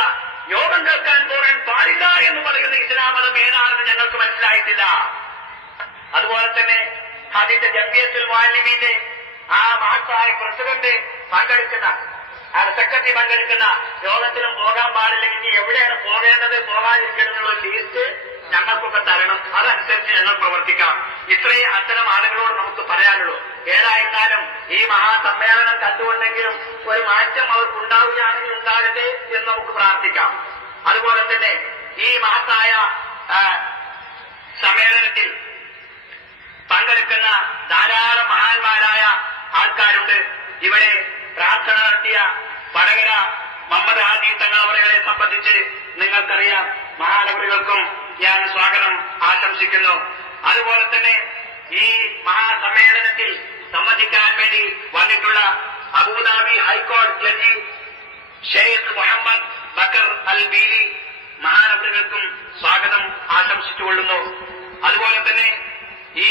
യോഗം കേൾക്കാൻ പോകാൻ പാടില്ല എന്ന് പറയുന്ന ഇസ്ലാം മതം ഏതാണെന്ന് ഞങ്ങൾക്ക് മനസ്സിലായിട്ടില്ല. അതുപോലെ തന്നെ അതിന്റെ ജമിയത്തുൽ മുഅല്ലിമീന്റെ ആ മഹത്തായ പ്രസിഡന്റ് പങ്കെടുക്കുന്ന സെക്രട്ടറി പങ്കെടുക്കുന്ന യോഗത്തിലും പോകാൻ പാടില്ലെങ്കിൽ ഇനി എവിടെയാണ് പോകേണ്ടത് പോകാതിരിക്കേണ്ടതെന്നുള്ള ലീസ്റ്റ് ഞങ്ങൾക്കൊക്കെ തരണം. അതനുസരിച്ച് ഞങ്ങൾ പ്രവർത്തിക്കാം. ഇത്രയും അത്തരം ആളുകളോട് നമുക്ക് പറയാനുള്ളൂ. ഏതായിരുന്നാലും ഈ മഹാസമ്മേളനം കണ്ടുകൊണ്ടെങ്കിലും ഒരു മാറ്റം അവർക്കുണ്ടാവുകയാണെങ്കിൽ ഉണ്ടാകട്ടെ എന്ന് നമുക്ക് പ്രാർത്ഥിക്കാം. അതുപോലെ തന്നെ ഈ മഹത്തായ സമ്മേളനത്തിൽ പങ്കെടുക്കുന്ന ധാരാളം മഹാന്മാരായ ആൾക്കാരുണ്ട്. ഇവിടെ പ്രാർത്ഥന നടത്തിയ വടകര മുഹമ്മദ് ഹാജി തങ്ങളവറുകളെ സംബന്ധിച്ച് നിങ്ങൾക്കറിയാം. മഹാനവറുകൾക്കും ഞാൻ സ്വാഗതം ആശംസിക്കുന്നു. അതുപോലെ തന്നെ ഈ മഹാസമ്മേളനത്തിൽ സംബന്ധിക്കാൻ വേണ്ടി വന്നിട്ടുള്ള അബുദാബി ഹൈക്കോടതി ജഡ്ജി ഷെയ്ഖ് മുഹമ്മദ് ബക്കർ അൽ ബീലി മഹാനവറുകൾക്കും സ്വാഗതം ആശംസിച്ചുകൊള്ളുന്നു. അതുപോലെ തന്നെ ഈ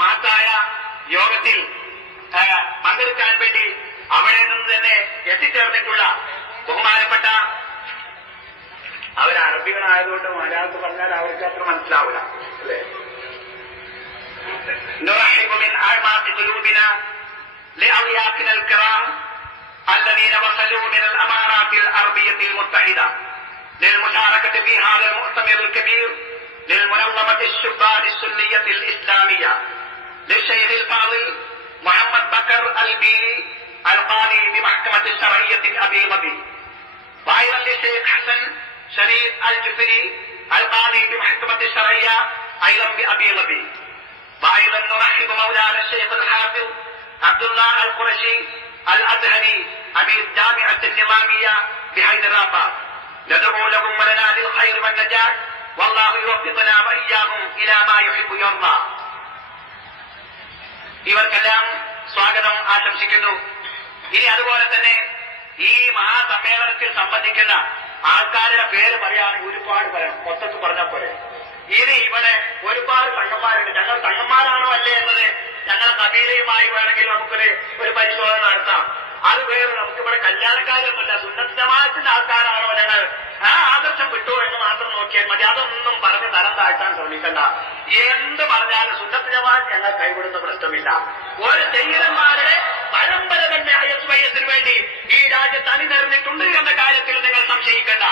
മഹത്തായ യോഗത്തിൽ പങ്കെടുക്കാൻ വേണ്ടി അവിടെ നിന്ന് തന്നെ എത്തിച്ചേർന്നിട്ടുള്ള ബഹുമാനപ്പെട്ട അവർ അറബികളായതുകൊണ്ട് മലയാളത്ത് പറഞ്ഞാൽ അവർക്ക് അത്ര മനസ്സിലാവില്ല അല്ലേ. نرحب من أعماق قلوبنا لأضيافنا الكرام الذين وصلوا من الأمارات العربية المتحدة للمشاركة في هذا المؤتمر الكبير للمنظمة الشبان السنية الإسلامية للشيخ الفاضل محمد بكر البيلي القاضي بمحكمة الشرعية أبي ظبي، وأيضا للشيخ حسن شريف الجفري القاضي بمحكمة الشرعية أيضا بأبي ظبي، وأيضا نرحب مولانا الشيخ الحافظ عبد الله القرشي الأزهري أمير جامعة النظامية بحيدراباد. ندعو لهم ولنا للخير والنجاة والله يوفقنا وإياهم إلى ما يحب ويرضى. ഇവർക്കെല്ലാം സ്വാഗതം ആശംസിക്കുന്നു. ഇനി അതുപോലെ തന്നെ ഈ മഹാസമ്മേളനത്തിൽ സംബന്ധിക്കുന്ന ആൾക്കാരുടെ പേര് പറയുകയാണെങ്കിൽ ഒരുപാട് പറയാം, മൊത്തത്തിൽ പറഞ്ഞാൽ പോലെ. ഇനി ഇവിടെ ഒരുപാട് സംഘന്മാരുണ്ട്. ഞങ്ങൾ സംഘന്മാരാണോ അല്ലേ എന്നത് ഞങ്ങൾ കബീലയുമായി വേണമെങ്കിൽ നമുക്കൊരു പരിശോധന നടത്താം. അത് വേറെ. നമുക്കിവിടെ കല്യാണക്കാരൊന്നുമില്ല. സുന്നത്ത് ജമാഅത്തിന്റെ ആൾക്കാരാണോ ഞങ്ങൾ, ആ ആദർശം വിട്ടോ എന്ന് മാത്രം നോക്കിയാൽ മതി. അതൊന്നും പറഞ്ഞ് തരം താഴ്ത്താൻ ശ്രമിക്കണ്ട. എന്ത് പറഞ്ഞാലും സുന്നത്ത് ജമാഅത്ത് ഞങ്ങൾ കൈവിടുന്ന പ്രശ്നമില്ല. ഒരു സയ്യിദന്മാരുടെ പരമ്പര തന്നെ ISYS വേണ്ടി ഈ രാജ്യത്ത് അണിനിരന്നിട്ടുണ്ട് എന്ന കാര്യത്തിൽ നിങ്ങൾ സംശയിക്കണ്ട.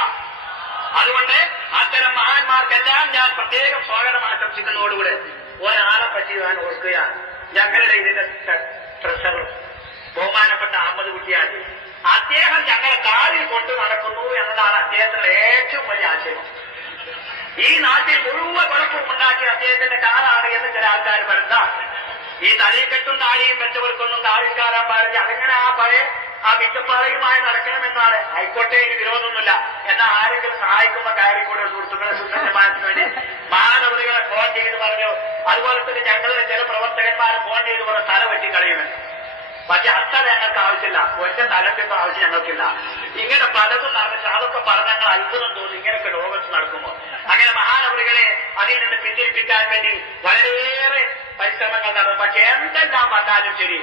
അതുകൊണ്ട് അത്തരം മഹാന്മാർക്കെല്ലാം ഞാൻ പ്രത്യേകം സ്വാഗതം ആശംസിക്കുന്നതോടുകൂടെ ഒരാളെ പറ്റി ഞാൻ ഓർക്കുകയാണ്. ഞങ്ങളുടെ ഇതിന്റെ ട്രഷറർ ബഹുമാനപ്പെട്ട അഹമ്മദ് കുട്ടിയാജി. അദ്ദേഹം ഞങ്ങളെ കാറിൽ കൊണ്ടു നടക്കുന്നു എന്നതാണ് അദ്ദേഹത്തിന്റെ ഏറ്റവും വലിയ ആശയം. ഈ നാട്ടിൽ മുഴുവൻ കുഴപ്പവും ഉണ്ടാക്കിയ അദ്ദേഹത്തിന്റെ കാറാണ് എന്ന് ചില ആൾക്കാർ പറയുന്ന ഈ തലയെക്കെട്ടും താടിയും വെച്ചവർക്കൊന്നും കാറിൽ കയറാൻ പാടില്ല. അതിങ്ങനെ ആ പഴയ ആ വിറ്റപ്പാറയുമായി നടക്കണമെന്നാണ്. ഹൈക്കോട്ടെ എനിക്ക് വിരോധമൊന്നുമില്ല. എന്നാൽ ആരെങ്കിലും സഹായിക്കുമ്പോ കയറിക്കൂടെ സുഹൃത്തുക്കളെ സുസജ്ജമാനത്തിന് വേണ്ടി മാനവറികളെ ഫോൺ ചെയ്ത് പറഞ്ഞു. അതുപോലെ തന്നെ ഞങ്ങളുടെ ചില പ്രവർത്തകന്മാരെ ഫോൺ ചെയ്ത് പറഞ്ഞ തല വെട്ടി കളയുമെന്ന്. പക്ഷെ അത്ര ഞങ്ങൾക്ക് ആവശ്യമില്ല, ഒറ്റ തലത്തിന്റെ ആവശ്യം ഞങ്ങൾക്കില്ല. ഇങ്ങനെ പലതും നടന്നിട്ട് അതൊക്കെ പറഞ്ഞ ഞങ്ങൾ അത്ഭുതം തോന്നി, ഇങ്ങനെയൊക്കെ ലോകത്ത് നടക്കുമോ. അങ്ങനെ മഹാനവറികളെ അതിൽ നിന്ന് പിന്തിരിപ്പിക്കാൻ വേണ്ടി വളരെയേറെ പരിശ്രമങ്ങൾ നടന്നു. പക്ഷെ എന്തെല്ലാം വന്നാലും ശരി,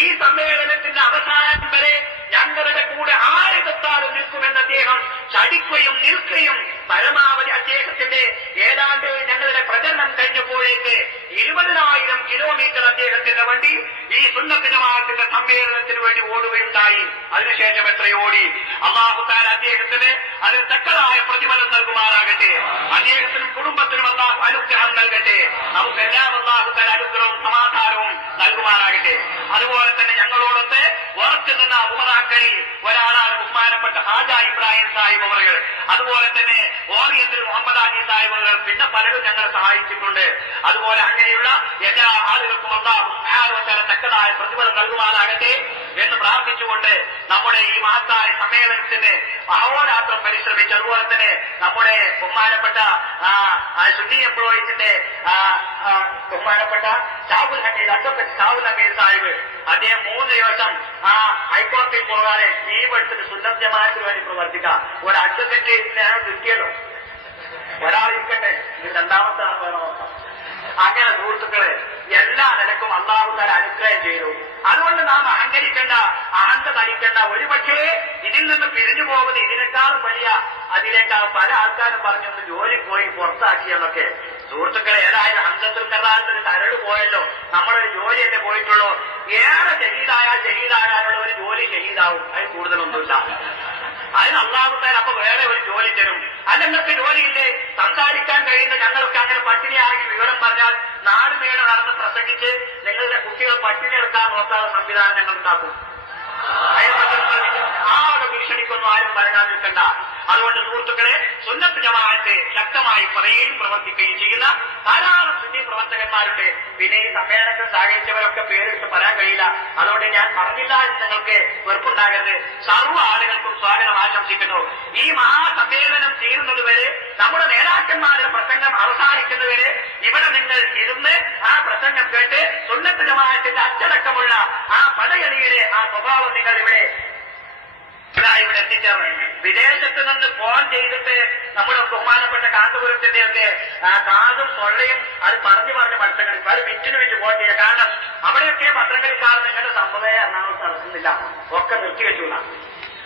ഈ സമ്മേളനത്തിന്റെ അവസാനം വരെ ഞങ്ങളുടെ കൂടെ ആരെടുത്താലും നിൽക്കുമെന്ന് അദ്ദേഹം ചടിക്കുകയും നിൽക്കുകയും പരമാവധി അദ്ദേഹത്തിന്റെ ഏതാണ്ട് ഞങ്ങളുടെ പ്രചരണം കഴിഞ്ഞപ്പോഴേക്ക് 20,000 കിലോമീറ്റർ അദ്ദേഹത്തിന്റെ വണ്ടി ഈ സുന്നത്ത് ജമാഅത്തിന്റെ സമ്മേളനത്തിന് വേണ്ടി ഓടുകയുണ്ടായി. അതിനുശേഷം എത്രയോ ഓടി. അല്ലാഹു തആല അദ്ദേഹത്തിന് അതിന് തക്കതായ പ്രതിഫലം നൽകുമാറാകട്ടെ. അദ്ദേഹത്തിനും കുടുംബത്തിനും അല്ലാഹു അനുഗ്രഹം നൽകട്ടെ. നമുക്കെല്ലാം അല്ലാഹു തആല അനുഗ്രഹവും സമാധാനവും നൽകുമാറാകട്ടെ. അതുപോലെ തന്നെ ഞങ്ങളോടൊത്ത് ഉറച്ചു നിന്ന ഉമറാക്കളിൽ ഒരാളാണ് ബഹുമാനപ്പെട്ട ഹാജ ഇബ്രാഹിം സാഹിബ് അവറുകൾ. അതുപോലെ തന്നെ ഓറിയന്റൽ മുഹമ്മദ് ആജി സാഹിബ് അവറുകൾ. പിന്നെ പലരും ഞങ്ങളെ സഹായിച്ചിട്ടുണ്ട്. അതുപോലെ അങ്ങനെയുള്ള എല്ലാ ആളുകൾക്കും അല്ലാഹു സുബ്ഹാനഹു വ തആല തക്കതായ പ്രതിഫലം നൽകുമാറാകട്ടെ എന്ന് പ്രാർത്ഥിച്ചുകൊണ്ട് നമ്മുടെ ഈ മഹത്തായ സമ്മേളനത്തിന് അഹോരാത്രം പരിശ്രമിച്ചു. അതുപോലെ തന്നെ നമ്മുടെ ബഹുമാനപ്പെട്ട സുന്നി എംപ്ലോയീസിന്റെ ബഹുമാനപ്പെട്ട ഷാഹുൽ ഹമീദ് അഡ്വക്കേറ്റ് ഷാഹുൽ ഹമീദ് സാഹിബ് അദ്ദേഹം 3 ദിവസം ഹൈക്കോടതിയിൽ പോകാതെ ലീവ് എടുത്തിട്ട് സുന്നത്ത് ജമാഅത്തിന് വേണ്ടി പ്രവർത്തിക്കാം. ഒരു അഡ്വക്കേറ്റ് കിട്ടിയല്ലോ, ഒരാൾ ഇരിക്കട്ടെ, ഇത് രണ്ടാമത്തെ ആൾ വേണം. അങ്ങനെ സുഹൃത്തുക്കളെ എല്ലാ നിലക്കും അല്ലാഹു തആല അനുഗ്രഹം ചെയ്തു. അതുകൊണ്ട് നാം അഹങ്കരിക്കേണ്ട, അഹന്ത നടിക്കേണ്ട. ഒരുപക്ഷേ ഇതിൽ നിന്ന് പിരിഞ്ഞു പോകുന്നത് ഇതിനേക്കാളും വലിയ അതിനേക്കാളും പല ആൾക്കാരും പറഞ്ഞൊന്ന് ജോലി പോയി പുറത്താക്കിയെന്നൊക്കെ. സുഹൃത്തുക്കളെ ഏതായാലും ഹംസത്തുൽ ഖറാറിന്റെ ഒരു കരട് പോയല്ലോ, നമ്മളൊരു ജോലിയല്ലേ പോയിട്ടുള്ളൂ. ഏറെ ഷഹീദാകാനുള്ള ഒരു ജോലി ഷഹീദാവും, അതിന് കൂടുതലൊന്നുമില്ല. അതിന് അല്ലാഹു തആല അപ്പൊ വേറെ ഒരു ജോലി തരും. അല്ലെങ്കിൽ ജോലിയില്ലേ, സംസാരിക്കാൻ കഴിയുന്ന ഞങ്ങൾക്ക് അങ്ങനെ പട്ടിണിയാണെങ്കിൽ വിവരം പറഞ്ഞാൽ നാടുമേടെ നടന്ന് പ്രസംഗിച്ച് നിങ്ങളുടെ കുട്ടികൾ പട്ടിണി എടുക്കാൻ നോക്കാതെ സംവിധാനം ഞങ്ങൾ ഉണ്ടാക്കും. ആകെ ഭീഷണിക്കൊന്നും ആരും പറയാൻ നിൽക്കണ്ട. അതുകൊണ്ട് സുഹൃത്തുക്കളെ, സുന്നത്ത് ജമാഅത്ത് ശക്തമായി പറയുകയും പ്രവർത്തിക്കുകയും ചെയ്യുന്ന ധാരാളം സുന്നി പ്രവർത്തകന്മാരുണ്ട്. പിന്നെ ഈ സമ്മേളനത്തിൽ സഹകരിച്ചവരൊക്കെ പേരെടുത്ത് പറയാൻ കഴിയില്ല. അതുകൊണ്ട് ഞാൻ പറഞ്ഞില്ല എന്ന് നിങ്ങൾക്ക് വെറുപ്പുണ്ടാകരുത്. സർവ്വ ആളുകൾക്കും സ്വാഗതം ആശംസിക്കുന്നു. ഈ മഹാസമ്മേളനം തീരുന്നതുവരെ, നമ്മുടെ നേതാക്കന്മാരുടെ പ്രസംഗം അവസാനിക്കുന്നതുവരെ ഇവിടെ നിങ്ങൾ ഇരുന്ന് ആ പ്രസംഗം കേട്ട് സുന്നത്ത് ജമാഅത്തിന്റെ അച്ചടക്കമുള്ള ആ പടയണിയുടെ ആ സ്വഭാവം നിങ്ങൾ ഇവിടെ എത്തിച്ചേർന്ന്. വിദേശത്ത് നിന്ന് ഫോൺ ചെയ്തിട്ട് നമ്മുടെ ബഹുമാനപ്പെട്ട കാന്തപുരത്തിന്റെ ഒക്കെ കാതും തൊള്ളയും അത് പറഞ്ഞു മത്സരങ്ങളിൽ പല മിനിറ്റ് ഫോൺ ചെയ്യുക. കാരണം അവിടെയൊക്കെ പത്രങ്ങളിൽക്കാർ നിങ്ങളുടെ സംഭവം എറണാകുളത്ത് നടക്കുന്നില്ല, ഒക്കെ നിർത്തിവെച്ചുള്ള.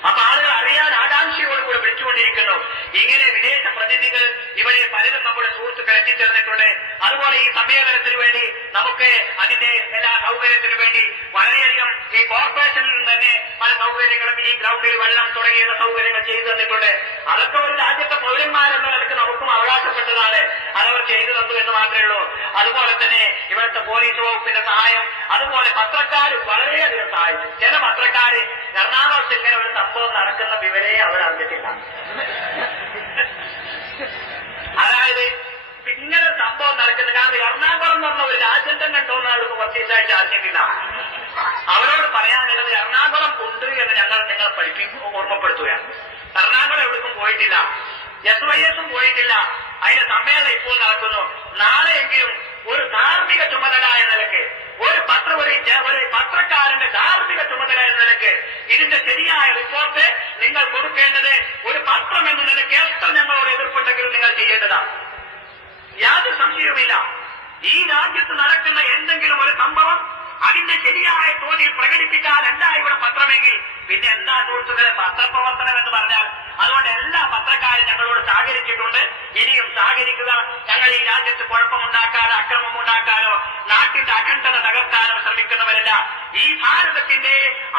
അപ്പൊ ആളുകൾ അറിയാൻ ആകാംക്ഷയോടുകൂടി വിളിച്ചുകൊണ്ടിരിക്കുന്നു. ഇങ്ങനെ വിദേശ പ്രതിനിധികൾ ഇവിടെ പലരും നമ്മുടെ സുഹൃത്തുക്കൾ എത്തിച്ചേർന്നിട്ടുണ്ട്. അതുപോലെ ഈ സമ്മേളനത്തിന് വേണ്ടി നമുക്ക് അതിന്റെ എല്ലാ സൗകര്യത്തിനു വേണ്ടി വളരെയധികം ഈ കോർപ്പറേഷനിൽ നിന്ന് തന്നെ പല സൗകര്യങ്ങളും ഈ ഗ്രൗണ്ടിൽ വെള്ളം തുടങ്ങിയുള്ള സൗകര്യങ്ങൾ ചെയ്തു തന്നിട്ടുണ്ട്. അതൊക്കെ ഒരു രാജ്യത്തെ പൗരന്മാരെന്ന നിലക്ക് നമുക്കും അവകാശപ്പെട്ടതാണ്. അതവർ ചെയ്തു തന്നു എന്ന് മാത്രമേ ഉള്ളൂ. അതുപോലെ തന്നെ ഇവിടുത്തെ പോലീസ് വകുപ്പിന്റെ സഹായം, അതുപോലെ പത്രക്കാർ വളരെയധികം സഹായിച്ചു. ചില പത്രക്കാര് എറണാകുളത്ത് ഇങ്ങനെ ഒരു സംഭവം നടക്കുന്ന വിവരേ അവരറിഞ്ഞിട്ടില്ല. അതായത് ഇങ്ങനെ ഒരു സംഭവം നടക്കുന്നത് കാരണം എറണാകുളം എന്ന് പറഞ്ഞ ഒരു രാജ്യം തന്നെ ഉണ്ടോന്ന് ആൾക്ക് കുറച്ച് ദിവസമായിട്ട് അറിഞ്ഞിട്ടില്ല. അവരോട് പറയാനുള്ളത് എറണാകുളം ഉണ്ട് എന്ന് ഞങ്ങൾ ഓർമ്മപ്പെടുത്തുകയാണ്. എറണാകുളം എവിടേക്കും പോയിട്ടില്ല, SYS പോയിട്ടില്ല. അതിന്റെ സമ്മേളനം ഇപ്പോൾ നടക്കുന്നു. നാളെയെങ്കിലും ഒരു ധാർമ്മിക ചുമതല എന്ന നിലയ്ക്ക് ഒരു പത്രക്കാരന്റെ ധാർമ്മിക ചുമതല എന്ന നിലയ്ക്ക് ഇതിന്റെ ശരിയായ റിപ്പോർട്ട് നിങ്ങൾ കൊടുക്കേണ്ടത് ഒരു പത്രം എന്ന നിലയ്ക്ക് എത്ര ഞങ്ങളോട് എതിർപ്പുണ്ടെങ്കിലും നിങ്ങൾ ചെയ്യേണ്ടതാണ്. യാതൊരു സംശയവുമില്ല. ഈ രാജ്യത്ത് നടക്കുന്ന എന്തെങ്കിലും ഒരു സംഭവം അതിന്റെ ശരിയായ തോതിൽ പ്രകടിപ്പിക്കാനല്ല ഇവിടെ പത്രമെങ്കിൽ പിന്നെ എന്താ സുഹൃത്തുക്കളെ പത്രപ്രവർത്തനം എന്ന് പറഞ്ഞാൽ? അതുകൊണ്ട് എല്ലാ പത്രക്കാരും ഞങ്ങളോട് സഹകരിച്ചിട്ടുണ്ട്. ഇനിയും സഹകരിക്കുക. ഞങ്ങൾ ഈ രാജ്യത്ത് കുഴപ്പമുണ്ടാക്കാനോ അക്രമമുണ്ടാക്കാനോ നാട്ടിന്റെ അഖണ്ഡത തകർക്കാനോ ശ്രമിക്കുന്നവരല്ല. ഈ ഭാരതത്തിന്റെ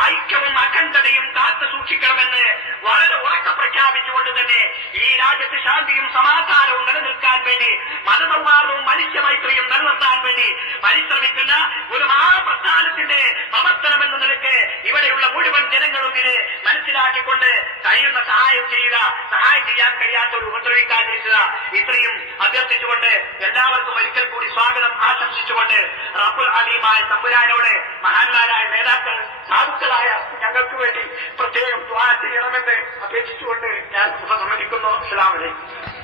ഐക്യവും അഖണ്ഡതയും കാത്തു സൂക്ഷിക്കണമെന്ന് വളരെ ഉറക്കെ പ്രഖ്യാപിച്ചുകൊണ്ട് തന്നെ ഈ രാജ്യത്ത് ശാന്തിയും സമാധാനവും നിലനിൽക്കാൻ വേണ്ടി വേണ്ടി, മതസൗഹാർദ്ദവും മനുഷ്യമൈത്രിയും നിലനിർത്താൻ വേണ്ടി പരിശ്രമിക്കുന്ന ഒരു മഹാപ്രസ്ഥാനത്തിന്റെ പ്രവർത്തനം എന്ന നിലയ്ക്ക് ഇവിടെയുള്ള മുഴുവൻ ജനങ്ങളും ഇത് മനസ്സിലാക്കിക്കൊണ്ട് കഴിയുന്ന സഹായം ചെയ്യുക. സഹായം ചെയ്യാൻ കഴിയാത്തവർ ഉപദ്രവിക്കാതിരിക്കുക. ഇത്രയും അഭ്യർത്ഥിച്ചുകൊണ്ട് എല്ലാവർക്കും ഒരിക്കൽ കൂടി സ്വാഗതം ആശംസിച്ചുകൊണ്ട് റബ്ബുൽ അലീമായ തമ്പുരാനോട് മഹാന്മാരായ നേതാക്കൾ, സാധുക്കളായ ഞങ്ങൾക്ക് വേണ്ടി പ്രത്യേകം ദുആ ചെയ്യണമെന്ന് അപേക്ഷിച്ചുകൊണ്ട് ഞാൻ ഉപസംഹരിക്കുന്നു. അസ്സലാമു അലൈക്കും.